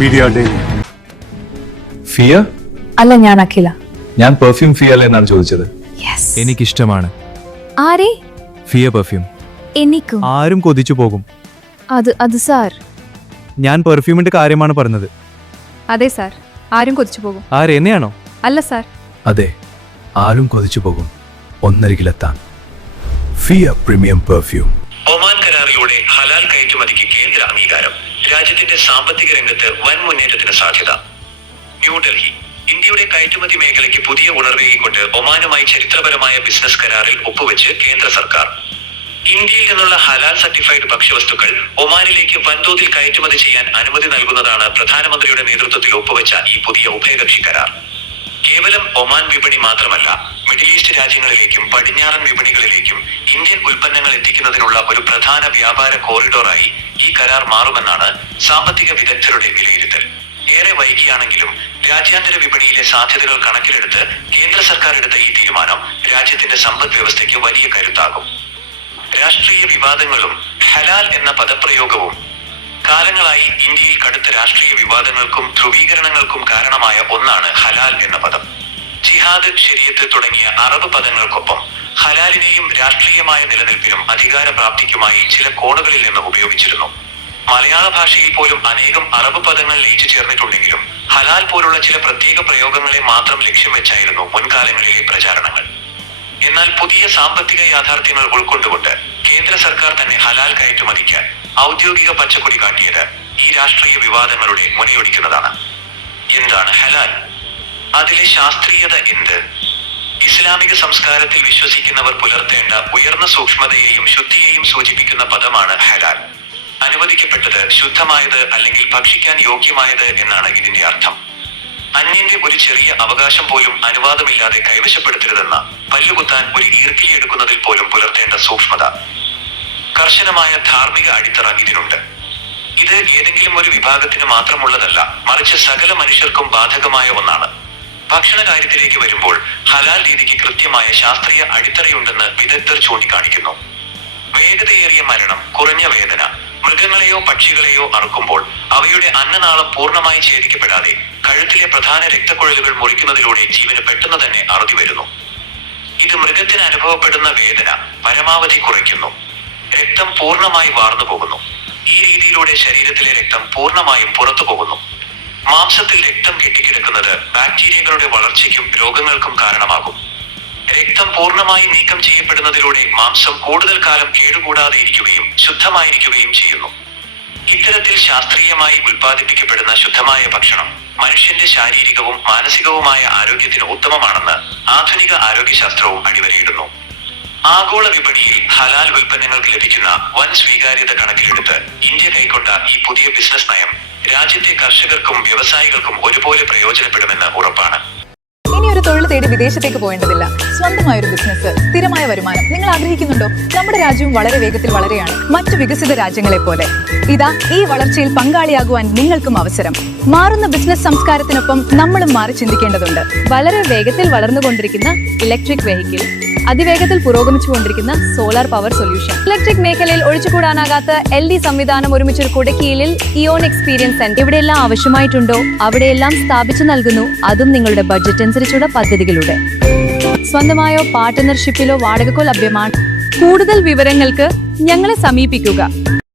Media daily. Fiya? അല്ല, ഞാൻ അഖില. ഞാൻ പെർഫ്യൂം ഫിയ എന്നാണ് ചോദിച്ചത്. എനിക്കിഷ്ടമാണ് ആരെ? ഫിയ പെർഫ്യൂം. എനിക്കും. ആരും കൊതിച്ചു പോകും. അത് സാർ. ഞാൻ പെർഫ്യൂമിന്റെ കാര്യമാണ് പറഞ്ഞത്. അതെ സാർ, ആരും കൊതിച്ചു പോകും. ആരെന്നെയാണോ? അല്ല സാർ. അതെ, ആരും കൊതിച്ചു പോകും. ഒന്നരികിലെത്താൻ ഫിയ പ്രീമിയം പെർഫ്യൂം. ഒമാൻ കരാറിലൂടെ ഹലാൽ കയറ്റുമതിക്ക് കേന്ദ്ര അംഗീകാരം. രാജ്യത്തിന്റെ സാമ്പത്തിക രംഗത്ത് വൻ മുന്നേറ്റത്തിന് സാധ്യത. ന്യൂഡൽഹി. ഇന്ത്യയുടെ കയറ്റുമതി മേഖലയ്ക്ക് പുതിയ ഉണർവേകിക്കൊണ്ട് ഒമാനുമായി ചരിത്രപരമായ ബിസിനസ് കരാറിൽ ഒപ്പുവെച്ച് കേന്ദ്ര സർക്കാർ. ഇന്ത്യയിൽ നിന്നുള്ള ഹലാൽ സർട്ടിഫൈഡ് ഭക്ഷ്യവസ്തുക്കൾ ഒമാനിലേക്ക് വൻതോതിൽ കയറ്റുമതി ചെയ്യാൻ അനുമതി നൽകുന്നതാണ് പ്രധാനമന്ത്രിയുടെ നേതൃത്വത്തിൽ ഒപ്പുവെച്ച ഈ പുതിയ ഉഭയകക്ഷി കരാർ. കേവലം ഒമാൻ വിപണി മാത്രമല്ല, മിഡിൽ ഈസ്റ്റ് രാജ്യങ്ങളിലേക്കും പടിഞ്ഞാറൻ വിപണികളിലേക്കും ഇന്ത്യൻ ഉൽപ്പന്നങ്ങൾ എത്തിക്കുന്നതിനുള്ള ഒരു പ്രധാന വ്യാപാര കോറിഡോറായി ഈ കരാർ മാറുമെന്നാണ് സാമ്പത്തിക വിദഗ്ധരുടെ വിലയിരുത്തൽ. ഏറെ വൈകിയാണെങ്കിലും രാജ്യാന്തര വിപണിയിലെ സാധ്യതകൾ കണക്കിലെടുത്ത് കേന്ദ്ര സർക്കാർ എടുത്ത ഈ തീരുമാനം രാജ്യത്തിന്റെ സമ്പദ് വ്യവസ്ഥയ്ക്ക് വലിയ കരുത്താകും. രാഷ്ട്രീയ വിവാദങ്ങളും ഹലാൽ എന്ന പദപ്രയോഗവും കാലങ്ങളായി ഇന്ത്യയിൽ കടുത്ത രാഷ്ട്രീയ വിവാദങ്ങൾക്കും ധ്രുവീകരണങ്ങൾക്കും കാരണമായ ഒന്നാണ് ഹലാൽ എന്ന പദം. ജിഹാദ്, ശരീഅത്ത് തുടങ്ങിയ അറബ് പദങ്ങൾക്കൊപ്പം ഹലാലിനെയും രാഷ്ട്രീയമായ നിലനിൽപ്പിനും അധികാരപ്രാപ്തിക്കുമായി ചില കോണുകളിൽ നിന്ന് ഉപയോഗിച്ചിരുന്നു. മലയാള ഭാഷയിൽ പോലും അനേകം അറബ് പദങ്ങൾ ലയിച്ചു ചേർന്നിട്ടുണ്ടെങ്കിലും ഹലാൽ പോലുള്ള ചില പ്രത്യേക പ്രയോഗങ്ങളെ മാത്രം ലക്ഷ്യം വെച്ചായിരുന്നു മുൻകാലങ്ങളിലെ പ്രചാരണങ്ങൾ. എന്നാൽ പുതിയ സാമ്പത്തിക യാഥാർത്ഥ്യങ്ങൾ ഉൾക്കൊണ്ടുകൊണ്ട് കേന്ദ്ര സർക്കാർ തന്നെ ഹലാൽ കയറ്റുമതിക്ക് ഔദ്യോഗിക പച്ചക്കൊടി കാട്ടിയത് ഈ രാഷ്ട്രീയ വിവാദങ്ങളുടെ മുനയൊടിക്കുന്നതാണ്. എന്താണ് ഹലാൽ? അതിലെ ശാസ്ത്രീയത എന്ത്? ഇസ്ലാമിക സംസ്കാരത്തിൽ വിശ്വസിക്കുന്നവർ പുലർത്തേണ്ട ഉയർന്ന സൂക്ഷ്മതയെയും ശുദ്ധിയെയും സൂചിപ്പിക്കുന്ന പദമാണ് ഹലാൽ. അനുവദിക്കപ്പെട്ടത്, ശുദ്ധമായത് അല്ലെങ്കിൽ ഭക്ഷിക്കാൻ യോഗ്യമായത് എന്നാണ് ഇതിന്റെ അർത്ഥം. അന്യന്റെ ഒരു ചെറിയ അവകാശം പോലും അനുവാദമില്ലാതെ കൈവശപ്പെടുത്തരുതെന്ന, പല്ലുകുത്താൻ ഒരു ഈർക്കിലി എടുക്കുന്നതിൽ പോലും പുലർത്തേണ്ട സൂക്ഷ്മത. കർശനമായ ധാർമ്മിക അടിത്തറ ഇതിനുണ്ട്. ഇത് ഏതെങ്കിലും ഒരു വിഭാഗത്തിന് മാത്രമുള്ളതല്ല, മറിച്ച് സകല മനുഷ്യർക്കും ബാധകമായ ഒന്നാണ്. ഭക്ഷണ കാര്യത്തിലേക്ക് വരുമ്പോൾ ഹലാൽ രീതിക്ക് കൃത്യമായ ശാസ്ത്രീയ അടിത്തറയുണ്ടെന്ന് വിദഗ്ധർ ചൂണ്ടിക്കാണിക്കുന്നു. വേഗതയേറിയ മരണം, കുറഞ്ഞ വേദന, മൃഗങ്ങളെയോ പക്ഷികളെയോ അറുക്കുമ്പോൾ അവയുടെ അന്നനാളം പൂർണ്ണമായി ഛേദിക്കപ്പെടാതെ കഴുത്തിലെ പ്രധാന രക്തക്കുഴലുകൾ മുറിക്കുന്നതിലൂടെ ജീവന് പെട്ടെന്ന് തന്നെ അറുതി വരുന്നു. ഇത് മൃഗത്തിന് അനുഭവപ്പെടുന്ന വേദന പരമാവധി കുറയ്ക്കുന്നു. രക്തം പൂർണ്ണമായി വാർന്നു പോകുന്നു. ഈ രീതിയിലൂടെ ശരീരത്തിലെ രക്തം പൂർണ്ണമായും പുറത്തു പോകുന്നു. മാംസത്തിൽ രക്തം കെട്ടിക്കിടക്കുന്നത് ബാക്ടീരിയകളുടെ വളർച്ചയ്ക്കും രോഗങ്ങൾക്കും കാരണമാകും. രക്തം പൂർണ്ണമായി നീക്കം ചെയ്യപ്പെടുന്നതിലൂടെ മാംസം കൂടുതൽ കാലം കേടുകൂടാതെ ഇരിക്കുകയും ശുദ്ധമായിരിക്കുകയും ചെയ്യുന്നു. ഇത്തരത്തിൽ ശാസ്ത്രീയമായി ഉൽപ്പാദിപ്പിക്കപ്പെടുന്ന ശുദ്ധമായ ഭക്ഷണം മനുഷ്യന്റെ ശാരീരികവും മാനസികവുമായ ആരോഗ്യത്തിന് ഉത്തമമാണെന്ന് ആധുനിക ആരോഗ്യശാസ്ത്രവും അടിവരയിടുന്നു. ആഗോള വിപണിയിൽ ഹലാൽ ഉൽപ്പന്നങ്ങൾക്ക് ലഭിക്കുന്ന വൻ സ്വീകാര്യത കണക്കിലെടുത്ത് ഇന്ത്യ കൈക്കൊണ്ട ഈ പുതിയ ബിസിനസ് നയം രാജ്യത്തെ കർഷകർക്കും വ്യവസായികൾക്കും ഒരുപോലെ പ്രയോജനപ്പെടുമെന്ന് ഉറപ്പാണ്. ഇനി ഒരു തൊഴിൽ തേടി വിദേശത്തേക്ക് പോകേണ്ടതില്ല. സ്വന്തമായ ഒരു ബിസിനസ്, സ്ഥിരമായ വരുമാനം നിങ്ങൾ ആഗ്രഹിക്കുന്നുണ്ടോ? നമ്മുടെ രാജ്യവും വളരെ വേഗത്തിൽ വളരെയാണ്, മറ്റു വികസിത രാജ്യങ്ങളെ പോലെ. ഇതാ, ഈ വളർച്ചയിൽ പങ്കാളിയാകുവാൻ നിങ്ങൾക്കും അവസരം. മാറുന്ന ബിസിനസ് സംസ്കാരത്തിനൊപ്പം നമ്മളും മാറി ചിന്തിക്കേണ്ടതുണ്ട്. വളരെ വേഗത്തിൽ വളർന്നുകൊണ്ടിരിക്കുന്ന ഇലക്ട്രിക് വെഹിക്കിൾ, അതിവേഗത്തിൽ പുരോഗമിച്ചുകൊണ്ടിരിക്കുന്ന സോളാർ പവർ സൊല്യൂഷൻ, ഇലക്ട്രിക് മേഖലയിൽ ഒഴിച്ചുകൂടാനാകാത്ത LD സംവിധാനം ഒരുമിച്ചൊരു കുടക്കീഴിൽ ഇയോൺ എക്സ്പീരിയൻസ് സെന്റർ. എവിടെയെല്ലാം ആവശ്യമായിട്ടുണ്ടോ അവിടെയെല്ലാം സ്ഥാപിച്ചു നൽകുന്നു, അതും നിങ്ങളുടെ ബഡ്ജറ്റ് അനുസരിച്ചുള്ള പദ്ധതികളുടെ. സ്വന്തമായോ പാർട്ട്ണർഷിപ്പിലോ വാടകക്കോ ലഭ്യമാണ്. കൂടുതൽ വിവരങ്ങൾക്ക് ഞങ്ങളെ സമീപിക്കുക.